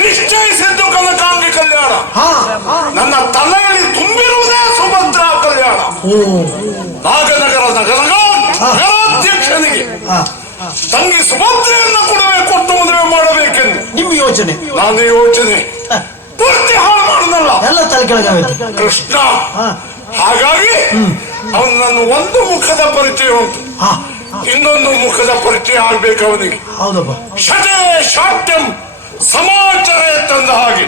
నిశ్చయిసిద్దు ನಾನು ಯೋಚನೆ. ಪೂರ್ತಿ ಹಾಳು ಮಾಡುದಲ್ಲ. ಎಲ್ಲ ತಲೆ ಕೆಳಗಾಗುತ್ತೆ ಕೃಷ್ಣ ಹಾಗಾಗಿ ಅವನು ನನ್ನ ಒಂದು ಮುಖದ ಪರಿಚಯ ಉಂಟು. ಇನ್ನೊಂದು ಮುಖದ ಪರಿಚಯ ಆಗ್ಬೇಕು ಅವನಿಗೆ. ಹೌದಪ್ಪ. ಶಟೇ ಶಾಟ್ಯಂ ಸಮಾಚಾರ ತಂದ ಹಾಗೆ.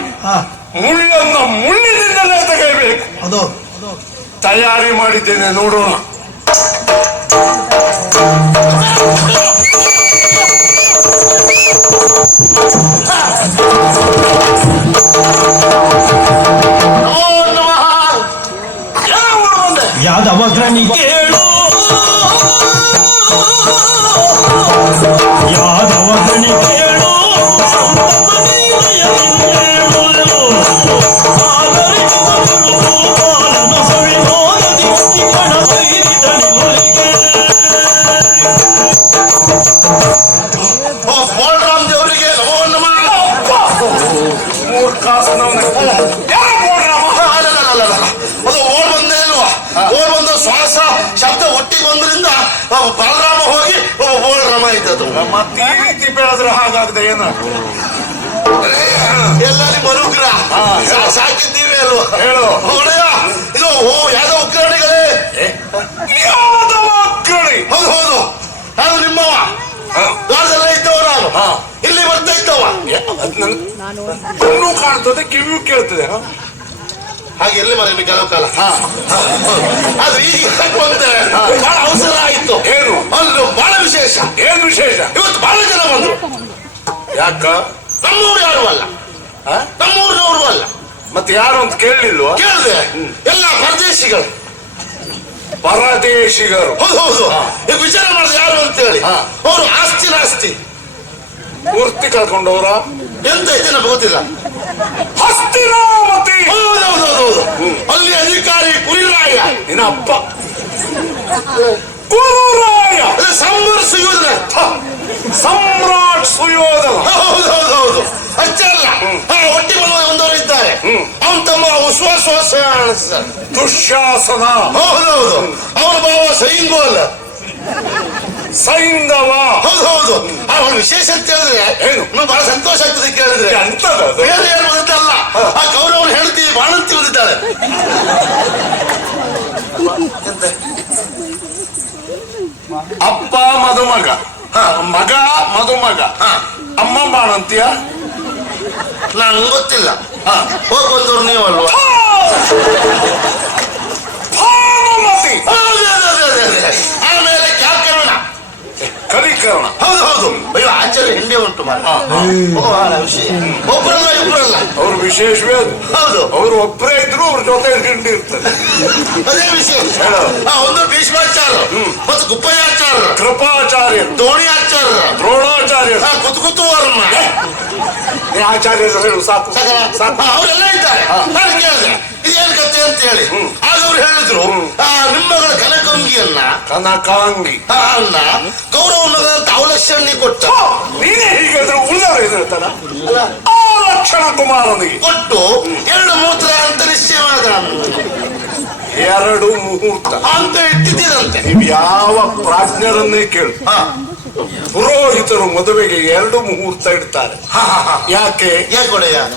ಮುಳ್ಳನ್ನ ಮುಳ್ಳಿನಿಂದಲೇ ತೆಗೆಯಬೇಕು. ಅದು ತಯಾರಿ ಮಾಡಿದ್ದೇನೆ ನೋಡೋಣ. ಯಾದವಗ್ರಣಿ ಕೇಳು. ಯಾದವಗ್ರಣಿ ಕೇಳು. ಓ ಬೋಲ್ರಾಮ್ ದೇವರಿಗೆ ನಮೋ. ಶಬ್ದ ಒಬ್ಬ ಬಲರಾಮ ಹೋಗಿ ಒಬ್ಬ ಬೋಳರಾಮ ಇದ್ದದ್ದು ಮತ್ತೆ ಈ ರೀತಿ ಬೆಳೆದ್ರೆ ಹಾಗಾಗದೆ ಏನು? ಹಾ, ಹೇಳು. ಸಾಕಿದ್ದೀವಿ ಅಲ್ವ? ಹೇಳು. ಒಡೆಯ ಇದು ಓ ಯಾವ್ದೋ ಉಗ್ರಣಿಗಳೇ? ಯಾವ್ದೋ ಕಣಿ ಹೌದು ಹೌದು. ಅದು ನಿಮ್ಮವ ದ್ವಾರದಲ್ಲೇ ಇದ್ದವ ನಾನು. ಹಾ. ಇಲ್ಲಿ ಬರ್ತಾ ಇದ್ದವ. ಕಣ್ಣು ಕಾಣ್ತದೆ ಕಿವಿಯೂ ಕೇಳ್ತದೆ? ಹಾಗೆ ಎಲ್ಲಿ ಮನೆ ಕೆಲವು ಕಾಲ? ಆದ್ರೆ ಈಗ ಬಂದ್ರೆ ಬಹಳ ಅವಸರ ಆಯ್ತು. ಏನು? ಅಂದ್ರೆ ಬಹಳ ವಿಶೇಷ. ಏನು ವಿಶೇಷ? ಇವತ್ತು ಬಹಳ ಜನ ಬಂದ್ರು. ಯಾಕ? ನಮ್ಮೂರು ಯಾರು ಅಲ್ಲ? ನಮ್ಮೂರಿನವರು ಅಲ್ಲ. ಮತ್ತೆ ಯಾರು ಅಂತ ಕೇಳಲಿಲ್ವಾ? ಕೇಳಿದೆ ಎಲ್ಲ ಪರದೇಶಿಗಳು. ಪರದೇಶಿಗರು. ಹೌದು ಹೌದು. ಈಗ ವಿಚಾರ ಮಾಡಿದ್ರೆ ಯಾರು ಅಂತ ಹೇಳಿ. ಅವರು ಆಸ್ತಿ ನಾಸ್ತಿ. ಪೂರ್ತಿ ಕಳ್ಕೊಂಡವರ? ಎಂತ ಇದನ್ನ ಗೊತ್ತಿಲ್ಲ. ಹಸ್ತಿನಾಮತಿ ಹೌದು ಹೌದು ಹೌದು ಹೌದು. ಅಲ್ಲಿ ಅಧಿಕಾರಿ ಕುರಿರಾಯ. ನಿನ್ನ ಅಪ್ಪ ಕುರುರಾಯ ಸಂಬರ್ ಸುಯೋಧನ. ಸಮ್ರಾಟ್ ಸುಯೋಧನ. ಹೌದು ಹೌದು ಹೌದು. ಅಷ್ಟೇ ಅಲ್ಲ. ಒಟ್ಟಿ ಮನೆ ಒಂದವರು ಇದ್ದಾರೆ. ಅವನ್ ತಮ್ಮ ವಿಶ್ವಾಸ ದುಶ್ಯಾಸನ. ಹೌದು ಹೌದು. ಅವನ ಭಾವ ಸೈನ್ಗೋಲ್ ಸೈಂಧವ. ಹೌದು ಹೌದು. ಅವನ ವಿಶೇಷ ಅಂತ ಹೇಳಿದ್ರೆ ಏನು? ಬಹಳ ಸಂತೋಷ ಆಗ್ತದೆ ಕೇಳಿದ್ರೆ. ಅಂತ ಬೇರೆ ಏನು ಬಂದಲ್ಲ ಆ ಕೌರವನ ಹೆಂಡತಿ ಬಾಣಂತಿ ಬಂದಿದ್ದಾಳೆ. ಅಪ್ಪ ಮದುಮಗ. ಹ, ಮಗ ಮದುಮಗ. ಹಾ. ಅಮ್ಮ ಬಾಣಂತಿಯ? ನಂಗೆ ಗೊತ್ತಿಲ್ಲ. ಹೋಗಿ ಬಂದವ್ರು ನೀವಲ್ವಾ? ಭಾನುಮತಿ. ಹೌದು, ಅದೇ, ಅದೇ, ಅದೇ, ಅದೇ. ಕಲಿಕರಣ ಹೌದು ಹೌದು. ಅಯ್ಯೋ ಆಚಾರ್ಯ ಹಿಂದೆ ಉಂಟು ವಿಷಯ ಒಬ್ಬರಲ್ಲ ಇಬ್ಬರಲ್ಲ ಅವ್ರು ವಿಶೇಷವೇ ಅದು. ಹೌದು. ಅವ್ರು ಒಬ್ಬರೇ ಇದ್ರು ಅವ್ರ ಜೊತೆ ಹಿಂಡಿ ಇರ್ತದೆ. ಅದೇ ವಿಷಯ. ಆ, ಒಂದು ಭೀಷ್ಮಾಚಾರ್ಯ ಮತ್ತು ಗುಪ್ಪಯ್ಯಾಚಾರ್ಯ ಕೃಪಾಚಾರ್ಯ. ದೋಣಿ ಆಚಾರ್ಯ ದ್ರೋಣಾಚಾರ್ಯ ಕುತು ಕುತು ವರ್ಮ ಹೇಳು ಸಾಕು. ಅವರೆಲ್ಲ ಇದ್ದಾರೆ. ನಾನು ಕೇಳಿದೆ. ಇದೇನ್ ಕತೆ ಅಂತ ಹೇಳಿ. ಆಗ ಅವ್ರು ಹೇಳಿದ್ರು ಆ, ನಿಮ್ಮಗಳ ಕನಕಂಗಿಯನ್ನ ಕನಕಾಂಗಿ ಅಲ್ಲ ಅನ್ನ ಗೌರವನಗರ ತಾವಲಕ್ಷಣಿ ಕೊಟ್ಟ. ನೀನೇ ಹೀಗೆ ಉಳಿದವರು ಆ ಲಕ್ಷಣ ಕುಮಾರನಿಗೆ. ಕೊಟ್ಟು ಎರಡು ಮೂತ್ರ ಅಂತ ನಿಶ್ಚಯವಾದ ಎರಡು ಮುಹೂರ್ತ ಅಂತ ಇಟ್ಟಿದ್ದೀರಂತೆ. ನೀವು ಯಾವ ಪ್ರಾಜ್ಞರನ್ನೇ ಕೇಳು. ಪುರೋಹಿತರು ಮದುವೆಗೆ ಎರಡು ಮುಹೂರ್ತ ಇಡ್ತಾರೆ. ಯಾಕೆ?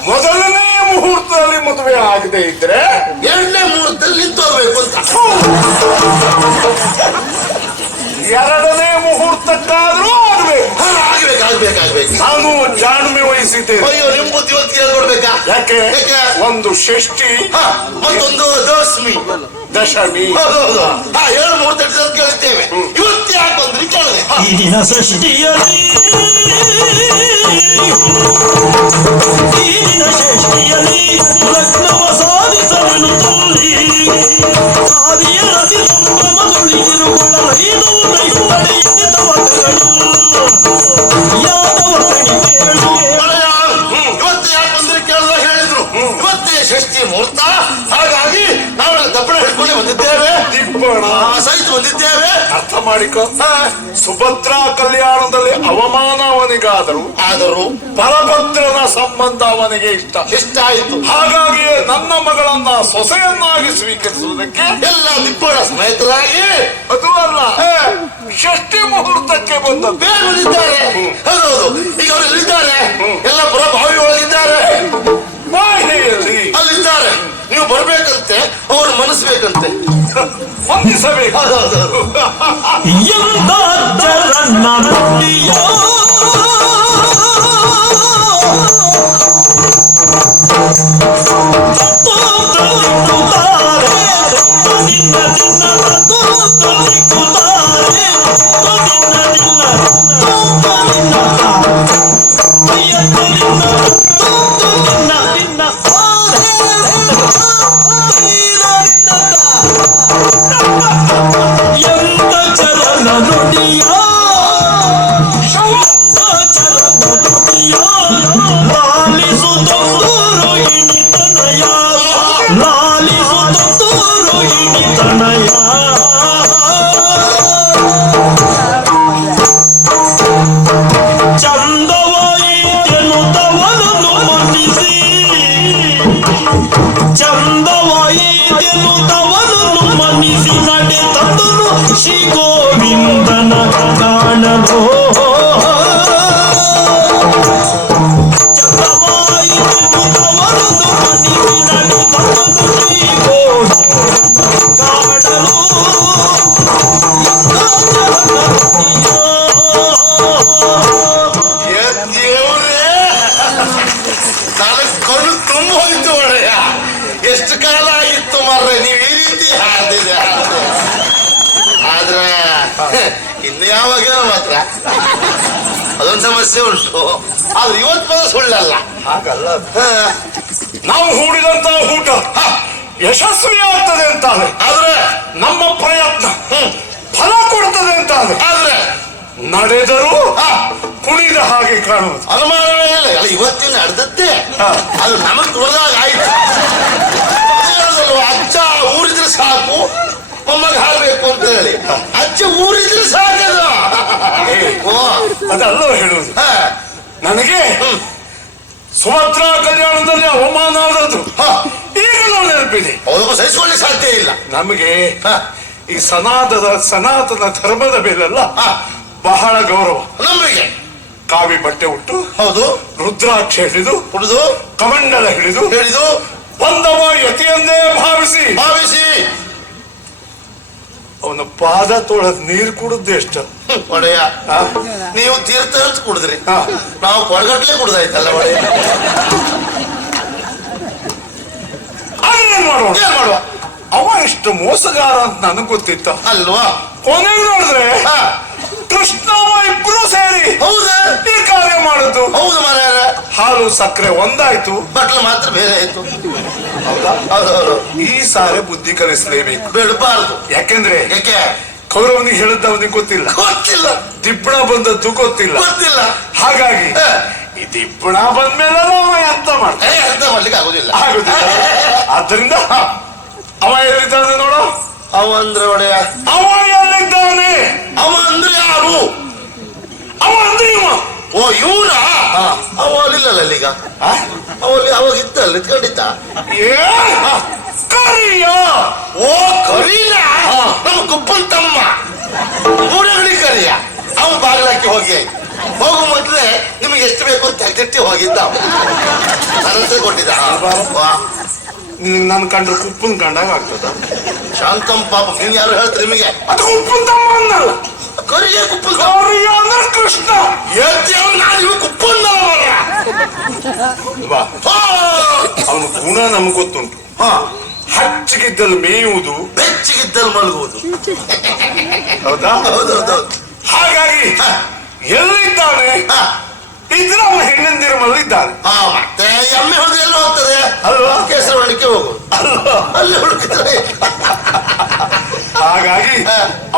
ಮೊದಲನೇ ಮುಹೂರ್ತದಲ್ಲಿ ಮದುವೆ ಆಗದೆ ಇದ್ರೆ ಎರಡನೇ ಮುಹೂರ್ತದಲ್ಲಿ ನಿಂತೋಗ್ಬೇಕು ಅಂತ. ಎರಡನೇ ಮುಹೂರ್ತಕ್ಕಾದ್ರೂ ಆಗ್ಬೇಕು. ಹಾ, ಆಗ್ಬೇಕು ಆಗ್ಬೇಕು ಆಗ್ಬೇಕು. ನಾನು ಜಾಣ್ಮೆ ವಹಿಸಿದ್ದೇನೆ. ಅಯ್ಯೋ ನಿಮ್ ಬುದ್ಧಿ ಹೇಳ್ಕೊಡ್ಬೇಕಾ? ಯಾಕೆ? ಒಂದು ಷಷ್ಠಿ ಮತ್ತೊಂದು ದಶಮಿ. ದಶಮಿ. ಹೌದು ಹಾ ಎರಡು ಅಂತ ಕೇಳ್ತೇವೆ. ಯಾಕೆ ಬಂದ್ರಿ ಕೇಳಿದೆ. ಇಡಿಯ ಸೃಷ್ಟಿಯಲ್ಲಿ ಈಗಿನ ಸೃಷ್ಟಿಯಲ್ಲಿ ಲಗ್ನವ ಸಾಧಿಸಲು ತುಂಬಿ ಸಾಧಿಯ ರತಿ ಸಂಭ್ರಮದೊಳಗಿರುಗಳ ಕೇಳಿದ ಹೇಳಿದ್ರು. ಇವತ್ತೇ ಷಷ್ಠಿ ಮುಹೂರ್ತ. ಹಾಗಾಗಿ ನಡೆಯುತ್ತದೆ ಅರ್ಥ ಮಾಡಿಕೊ. ಸುಭದ್ರಾ ಕಲ್ಯಾಣದಲ್ಲಿ ಅವಮಾನ ಅವನಿಗಾದರೂ ಆದರೂ ಪರಭದ್ರನ ಸಂಬಂಧ ಅವನಿಗೆ ಇಷ್ಟ. ಇಷ್ಟ ಆಯ್ತು. ಹಾಗಾಗಿ ನನ್ನ ಮಗಳನ್ನ ಸೊಸೆಯನ್ನಾಗಿ ಸ್ವೀಕರಿಸುವುದಕ್ಕೆ ಎಲ್ಲ ದಿಬ್ಬಣ ಸ್ನೇಹಿತರಾಗಿ ಅದು ಅಲ್ಲ ಷಷ್ಠಿ ಮುಹೂರ್ತಕ್ಕೆ ಬಂದ ಬೇಗಿದ್ದಾರೆ ಹೌದೌದು ಈಗ ಅವರಲ್ಲಿದ್ದಾರೆ ಎಲ್ಲ ಪುರ ಬಾವಿ ಒಳಗಿದ್ದಾರೆ ಅಲ್ಲಿದ್ದಾರೆ. ನೀವು ಬರ್ಬೇಕಂತೆ ಅವ್ರು ಮನಸ್ಸು ಬೇಕಂತೆ. ಹೊಂದಿಸಬೇಕು ಎಂದ oh. oh, oh. ಯಾವಾಗ ಮಾತ್ರ ಅದೊಂದು ಸಮಸ್ಯೆ ಉಂಟು. ಅದು ಇವತ್ತು ಬಂದ ಸುಳ್ಳಲ್ಲ. ಹಾಗಲ್ಲ. ನಾವು ಹೂಡಿದಂತ ಊಟ ಯಶಸ್ವಿ ಆಗ್ತದೆ ಅಂತ ಆದ್ರೆ ನಮ್ಮ ಪ್ರಯತ್ನ ಫಲ ಕೊಡ್ತದೆ ಅಂತ ಆದ್ರೆ ನಡೆದರೂ ಕುಣಿದ ಹಾಗೆ ಕಾಣುವುದು. ಅನುಮಾನವೇ ಇಲ್ಲ. ಅಲ್ಲ ಇವತ್ತಿನ ನಡೆದದ್ದೇ. ಹಾ. ಅದು ನಮಗ್ ತುಳಿದಾಗ ಆಯ್ತು. ಅಜ್ಜ ಊರಿದ್ರೆ ಸಾಕು ಮೊಮ್ಮಗ ಹಾಡ್ಬೇಕು ಅಂತ ಹೇಳಿ. ಅಜ್ಜ ಓ ಅದಲ್ಲ ಹೇಳುವುದು. ಹಾ, ನನಗೆ. ಸುಭದ್ರಾ ಕಲ್ಯಾಣದಲ್ಲಿ ಅವಮಾನ ಆದದ್ದು ಹಾ. ನಾವು ನೆನಪಿದೆ. ಸಹಿಸಿಕೊಳ್ಳಿ ಸಾಧ್ಯ ಇಲ್ಲ. ನಮಗೆ. ಈ ಸನಾತನ ಸನಾತನ ಧರ್ಮದ ಮೇಲೆಲ್ಲ. ಬಹಳ ಗೌರವ. ನಮಗೆ ಕಾವಿ ಬಟ್ಟೆ ಉಟ್ಟು ಹೌದು. ರುದ್ರಾಕ್ಷ ಹಿಡಿದು ಹುಡಿದು ಕಮಂಡಲ ಹಿಡಿದು ಹೇಳಿದು ಬಂದವ ಯತಿಯಂದೇ ಭಾವಿಸಿ. ಭಾವಿಸಿ. ಅವನ ಪಾದ ತೊಳೆದ್ ನೀರ್ ಕುಡಿದ್ದು ಎಷ್ಟ ಒಡೆಯ ನೀವು ತೀರ್ಥ ಅಂತ ಕುಡಿದ್ರಿ. ಹಾ. ನಾವು ಕೊಳಗಟ್ಲೆ ಕುಡ್ದಾಯ್ತಲ್ಲ ಒಡೆಯ. ಏನ್ ಮಾಡುವ? ಅವ ಎಷ್ಟು ಮೋಸಗಾರ ಅಂತ ನನಗ್ ಗೊತ್ತಿತ್ತ. ಅಲ್ವಾ? ಕೊನೆಗೆ ನೋಡಿದ್ರೆ. ಕೃಷ್ಣ ಇಬ್ರು ಸೇರಿ ಹೌದಾ? ಈ ಕಾರ್ಯ ಮಾಡುದು. ಹೌದು ಮಾರಾಯ. ಹಾಲು ಸಕ್ಕರೆ ಒಂದಾಯ್ತು. ಬಟ್ಲು ಮಾತ್ರ ಬೇರೆ ಆಯ್ತು. ಹೌದೌದು ಈ ಸಾರಿ ಬುದ್ಧಿ ಕಲಿಸಲೇಬೇಕು. ಬಿಡಬಾರ್ದು. ಯಾಕೆಂದ್ರೆ ಯಾಕೆ ಕೌರವನಿಗೆ ಹೇಳಿದ್ದ ಅವನಿಗೆ ಗೊತ್ತಿಲ್ಲ. ಗೊತ್ತಿಲ್ಲ. ದಿಬ್ಬಣ ಬಂದದ್ದು ಗೊತ್ತಿಲ್ಲ. ಗೊತ್ತಿಲ್ಲ. ಹಾಗಾಗಿ ಹಾ. ಈ ದಿಬ್ಬಣ ಬಂದ್ಮೇಲೆ ಅವ ಎಂತ ಮಾಡ್ತಾನೆ. ಏ, ಅರ್ಥ ಮಾಡ್ಲಿಕ್ಕೆ ಆಗುದಿಲ್ಲ. ಆಗುದಿಲ್ಲ. ಆದ್ರಿಂದ ಅವ ಎಲ್ಲಿದ್ದಾನೆ ನೋಡು. ಅವ ಅಂದ್ರೆ ಒಡೆಯ. ಅವ ಎಲ್ಲಿದ್ದಾನೆ? ಅವ ಅಂದ್ರೆ ಯಾರು ಅವ ಅಂದ್ರೆ ಇವ? ಓ ಇವನ? ಅವ ಅಲ್ಲಿಲ್ಲಲ್ಲ ಅಲ್ಲೀಗ? ಅವ ಅವಾಗ ಇದ್ದಲ್ಲ ನಿಂತ್ಕೊಂಡಿದ್ದ? ಕರಿಯ? ಓ ಕರೀನ? ನಮ್ಮ ಕುಪ್ಪನ್ ತಮ್ಮ. ಮೂರಗಡಿ ಕರಿಯ. ಅವ ಬಾಗಿಲಕ್ಕೆ ಹೋಗಿ. ಹೋಗು ಮೊದ್ಲೇ ನಿಮಗೆ ಎಷ್ಟು ಬೇಕು ಅಂತ ತೆಗೆದಿಟ್ಟು ಹೋಗಿದ್ದ. ನನ್ನ ಕೊಟ್ಟಿದ್ದ. ವಾ, ನನ್ ಕಂಡ್ರೆ ಕುಪ್ಪನ್ ಕಂಡಾಗ ಆಗ್ತದ? ಶಾಂತಂ ಪಾಪ ನೀನ್ ಯಾರು ಹೇಳ್ತಾರೆ ನಿಮಗೆ? ಅದು ಕುಪ್ಪನ್ ತಮ್ಮ ಅನ್ನಲ್ಲ. ಕರಿಯ ಕುಪ್ಪಲ್ ಅಂದ್ರೆ ಕೃಷ್ಣ. ಎದ್ದೇವ್ ನಾನು ಇವ ಕುಪ್ಪಲ್ ಅವನ ಗುಣ ನಮ್ಗೆ ಗೊತ್ತುಂಟು. ಹಚ್ಚಿಗಿದ್ದಲ್ಲಿ ಮೇಯುವುದು. ಬೆಚ್ಚಿಗಿದ್ದಲ್ಲಿ ಮಲಗುವುದು. ಹೌದಾ? ಹೌದೌದೌದು ಹಾಗಾಗಿ ಹ. ಎಲ್ಲಿದ್ದಾನೆ? ಹಾ. ಇದ್ರೆ ಅವನ ಹೆಣ್ಣಂದಿರ ಮಲ್ಲಿದ್ದಾನೆ ಹಾ ಮತ್ತೆ ಎಮ್ಮೆ ಹೊಡೆದು ಎಲ್ಲ ಹೋಗ್ತದೆ? ಅಲ್ವಾ? ಕೇಸರವಣಿಕೆ ಹೋಗುದು ಅಲ್ವಾ ಅಲ್ಲಿ ಹುಡುಕಿದ್ರೆ ಹಾಗಾಗಿ ಹ. ಅವ